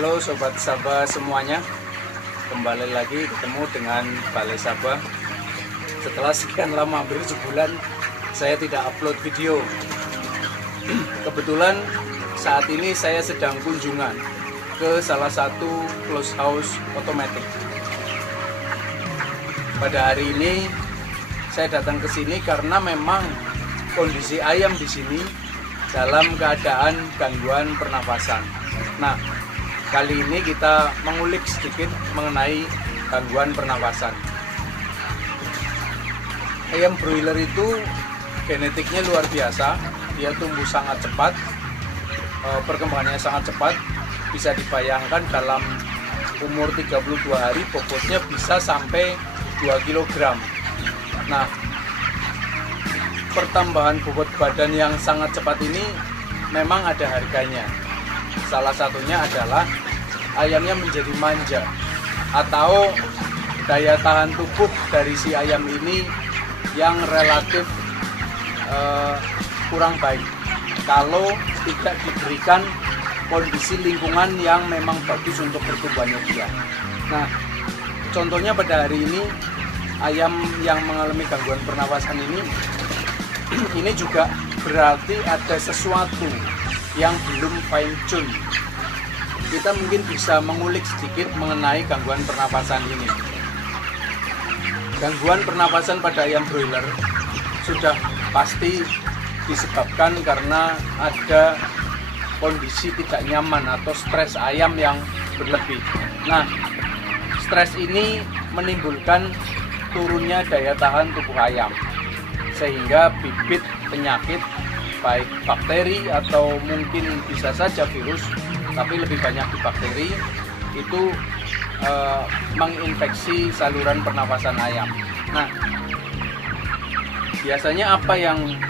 Halo Sobat Sabah semuanya, kembali lagi ketemu dengan Balai Sabah. Setelah sekian lama, hampir sebulan, saya tidak upload video. Kebetulan saat ini saya sedang kunjungan ke salah satu close house otomatis. Pada hari ini saya datang ke sini karena memang kondisi ayam di sini dalam keadaan gangguan pernafasan. Nah, kali ini kita mengulik sedikit mengenai gangguan pernafasan. Ayam broiler itu genetiknya luar biasa, dia tumbuh sangat cepat, perkembangannya sangat cepat. Bisa dibayangkan dalam umur 32 hari bobotnya bisa sampai 2 kg. Nah, pertambahan bobot badan yang sangat cepat ini memang ada harganya. Salah satunya adalah ayamnya menjadi manja, atau daya tahan tubuh dari si ayam ini yang relatif kurang baik kalau tidak diberikan kondisi lingkungan yang memang bagus untuk pertumbuhannya dia. Nah, contohnya pada hari ini ayam yang mengalami gangguan pernafasan ini juga berarti ada sesuatu yang belum fine tune. Kita mungkin bisa mengulik sedikit mengenai gangguan pernafasan ini. Gangguan pernafasan pada ayam broiler sudah pasti disebabkan karena ada kondisi tidak nyaman atau stres ayam yang berlebih. Nah, stres ini menimbulkan turunnya daya tahan tubuh ayam, sehingga bibit penyakit baik bakteri atau mungkin bisa saja virus, tapi lebih banyak di bakteri, itu menginfeksi saluran pernafasan ayam. Nah, biasanya apa yang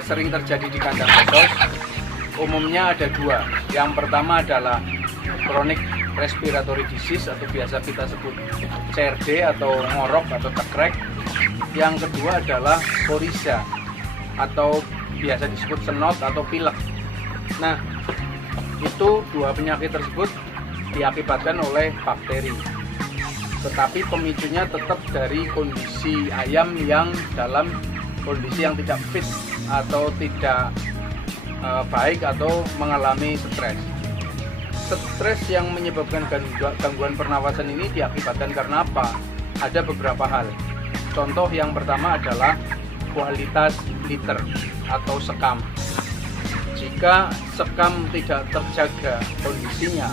sering terjadi di kandang mesos? Umumnya ada dua. Yang pertama adalah chronic respiratory disease atau biasa kita sebut CRD atau ngorok atau tekrek. Yang kedua adalah coryza atau biasa disebut senot atau pilek. Nah, itu dua penyakit tersebut diakibatkan oleh bakteri, tetapi pemicunya tetap dari kondisi ayam yang dalam kondisi yang tidak fit atau tidak baik atau mengalami stres. Stres yang menyebabkan gangguan pernafasan ini diakibatkan karena apa? Ada beberapa hal. Contoh yang pertama adalah kualitas liter atau sekam. Jika sekam tidak terjaga kondisinya,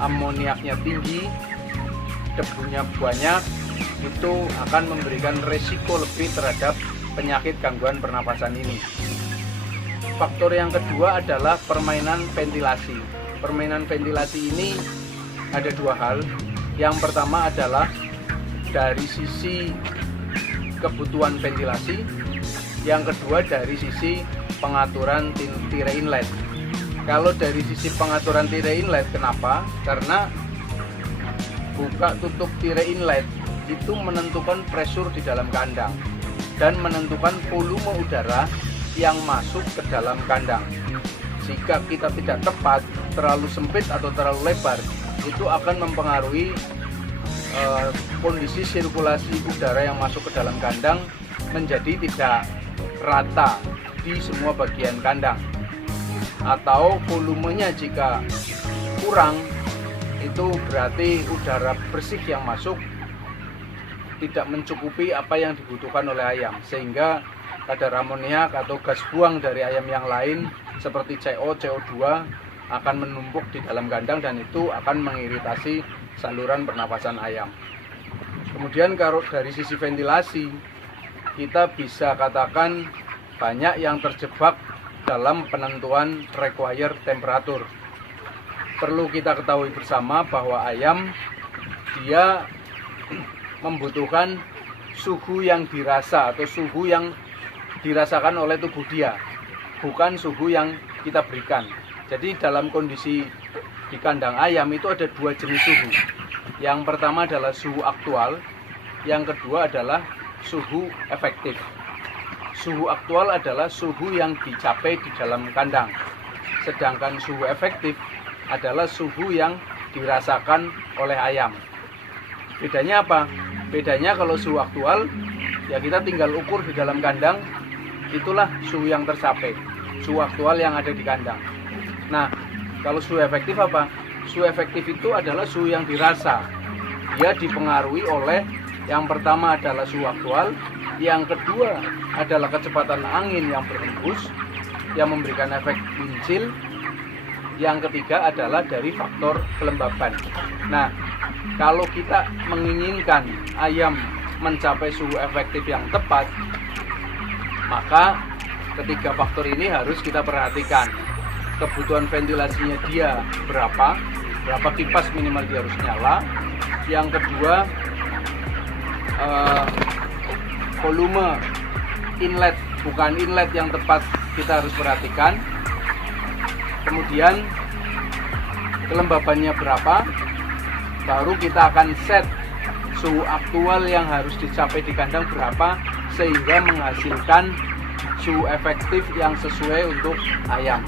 amoniaknya tinggi, debunya banyak, itu akan memberikan resiko lebih terhadap penyakit gangguan pernafasan ini. Faktor yang kedua adalah permainan ventilasi. Permainan ventilasi ini ada dua hal. Yang pertama adalah dari sisi kebutuhan ventilasi, yang kedua dari sisi pengaturan tirai inlet. Kalau dari sisi pengaturan tirai inlet, kenapa? Karena buka tutup tirai inlet itu menentukan pressure di dalam kandang dan menentukan volume udara yang masuk ke dalam kandang. Jika kita tidak tepat, terlalu sempit atau terlalu lebar, itu akan mempengaruhi kondisi sirkulasi udara yang masuk ke dalam kandang menjadi tidak rata di semua bagian kandang. Atau volumenya jika kurang, itu berarti udara bersih yang masuk tidak mencukupi apa yang dibutuhkan oleh ayam, sehingga kadar amoniak atau gas buang dari ayam yang lain seperti CO, CO2 akan menumpuk di dalam kandang dan itu akan mengiritasi saluran pernafasan ayam. Kemudian kalau dari sisi ventilasi, kita bisa katakan banyak yang terjebak dalam penentuan required temperatur. Perlu kita ketahui bersama bahwa ayam dia membutuhkan suhu yang dirasa atau suhu yang dirasakan oleh tubuh dia, bukan suhu yang kita berikan. Jadi dalam kondisi di kandang ayam itu ada dua jenis suhu. Yang pertama adalah suhu aktual, yang kedua adalah suhu efektif. Suhu aktual adalah suhu yang dicapai di dalam kandang, sedangkan suhu efektif adalah suhu yang dirasakan oleh ayam. Bedanya apa? Bedanya kalau suhu aktual, ya kita tinggal ukur di dalam kandang, itulah suhu yang tercapai, suhu aktual yang ada di kandang. Nah, kalau suhu efektif apa? Suhu efektif itu adalah suhu yang dirasa. Dia dipengaruhi oleh yang pertama adalah suhu aktual, yang kedua adalah kecepatan angin yang berhembus yang memberikan efek kincil, yang ketiga adalah dari faktor kelembaban. Nah, kalau kita menginginkan ayam mencapai suhu efektif yang tepat, maka ketiga faktor ini harus kita perhatikan. Kebutuhan ventilasinya dia berapa kipas minimal dia harus nyala. Yang kedua, volume inlet, bukan inlet yang tepat kita harus perhatikan. Kemudian kelembabannya berapa, baru kita akan set suhu aktual yang harus dicapai di kandang berapa, sehingga menghasilkan suhu efektif yang sesuai untuk ayam.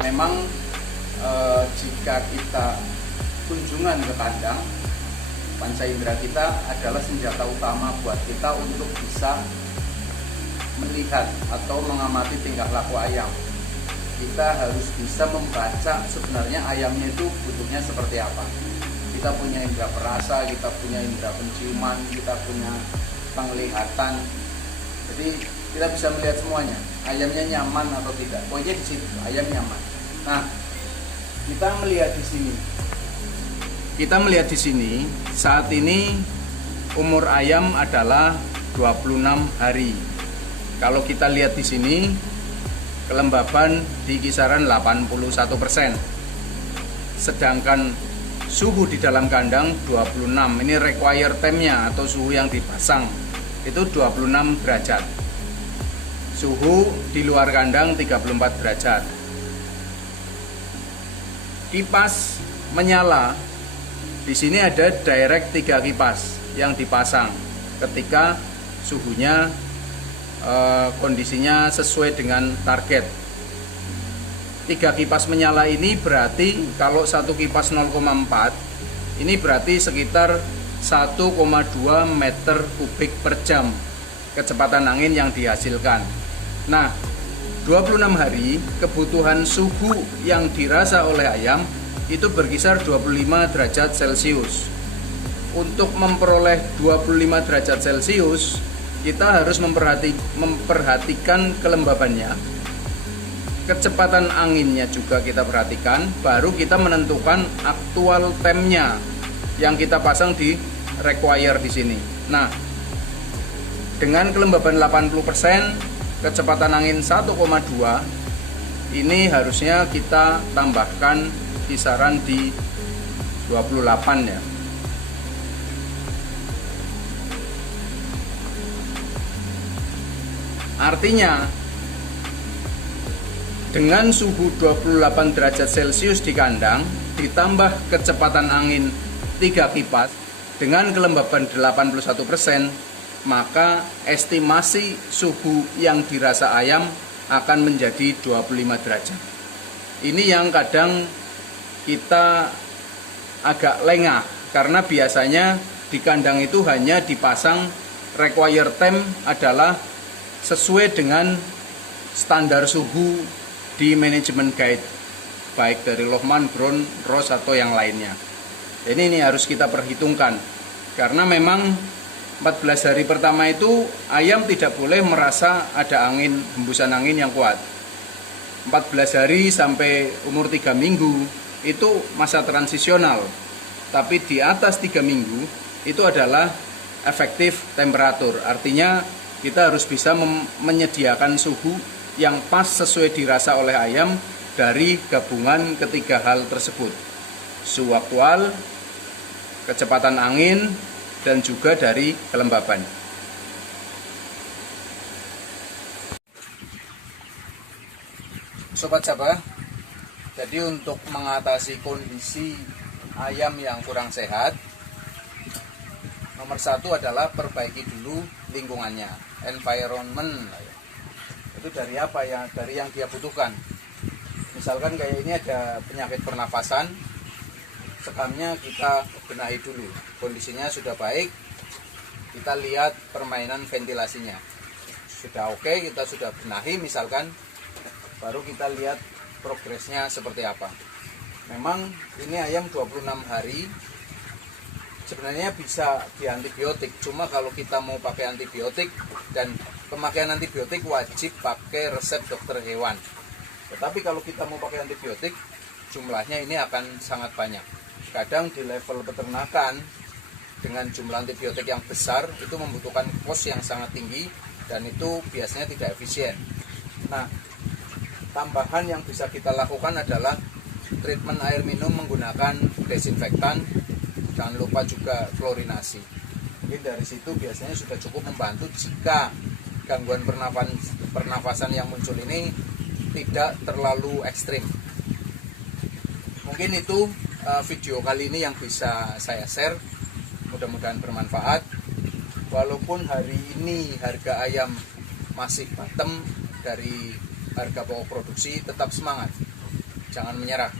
Memang jika kita kunjungan ke kandang, panca indera kita adalah senjata utama buat kita untuk bisa melihat atau mengamati tingkah laku ayam. Kita harus bisa membaca sebenarnya ayamnya itu butuhnya seperti apa. Kita punya indera perasa, kita punya indera penciuman, kita punya penglihatan. Jadi kita bisa melihat semuanya. Ayamnya nyaman atau tidak. Pokoknya di situ ayam nyaman. Nah, kita melihat di sini saat ini umur ayam adalah 26 hari. Kalau kita lihat di sini, kelembaban di kisaran 81%. Sedangkan suhu di dalam kandang 26. Ini require time-nya atau suhu yang dipasang itu 26 derajat. Suhu di luar kandang 34 derajat. Kipas menyala. Di sini ada direct 3 kipas yang dipasang ketika suhunya kondisinya sesuai dengan target. 3 kipas menyala ini berarti kalau satu kipas 0,4 ini berarti sekitar 1,2 meter kubik per jam kecepatan angin yang dihasilkan. Nah, 26 hari kebutuhan suhu yang dirasa oleh ayam itu berkisar 25 derajat Celcius. Untuk memperoleh 25 derajat Celcius, kita harus memperhatikan kelembabannya, kecepatan anginnya juga kita perhatikan, baru kita menentukan aktual time-nya yang kita pasang di require di sini. Nah, dengan kelembaban 80%, kecepatan angin 1,2, ini harusnya kita tambahkan kisaran di 28 ya. Artinya dengan suhu 28 derajat Celcius di kandang ditambah kecepatan angin 3 kipas dengan kelembaban 81%, maka estimasi suhu yang dirasa ayam akan menjadi 25 derajat. Ini yang kadang kita agak lengah karena biasanya di kandang itu hanya dipasang require time adalah sesuai dengan standar suhu di manajemen guide, baik dari Lohmann, Brown, Ross atau yang lainnya. Jadi ini harus kita perhitungkan karena memang 14 hari pertama itu ayam tidak boleh merasa ada angin, hembusan angin yang kuat. 14 hari sampai umur 3 minggu itu masa transisional. Tapi di atas 3 minggu itu adalah efektif temperatur. Artinya kita harus bisa menyediakan suhu yang pas sesuai dirasa oleh ayam dari gabungan ketiga hal tersebut. Suhu aktual, kecepatan angin, dan juga dari kelembaban. Sobat Sabah, Jadi untuk mengatasi kondisi ayam yang kurang sehat, nomor satu adalah perbaiki dulu lingkungannya, environment. Itu dari apa ya? Dari yang dia butuhkan. Misalkan kayak ini ada penyakit pernafasan, sekamnya kita benahi dulu. Kondisinya sudah baik, kita lihat permainan ventilasinya. Sudah oke, kita sudah benahi misalkan, baru kita lihat progresnya seperti apa. Memang ini ayam 26 hari sebenarnya bisa diantibiotik, cuma kalau kita mau pakai antibiotik, dan pemakaian antibiotik wajib pakai resep dokter hewan. Tetapi kalau kita mau pakai antibiotik, jumlahnya ini akan sangat banyak. Kadang di level peternakan dengan jumlah antibiotik yang besar itu membutuhkan kos yang sangat tinggi, dan itu biasanya tidak efisien. Nah, tambahan yang bisa kita lakukan adalah treatment air minum menggunakan desinfektan, jangan lupa juga klorinasi. Mungkin dari situ biasanya sudah cukup membantu jika gangguan pernafasan yang muncul ini tidak terlalu ekstrim. Mungkin itu video kali ini yang bisa saya share, mudah-mudahan bermanfaat. Walaupun hari ini harga ayam masih bottom dari harga pokok produksi, tetap semangat, jangan menyerah.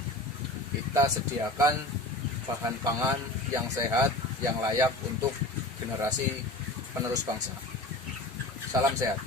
Kita sediakan bahan pangan yang sehat, yang layak untuk generasi penerus bangsa. Salam sehat.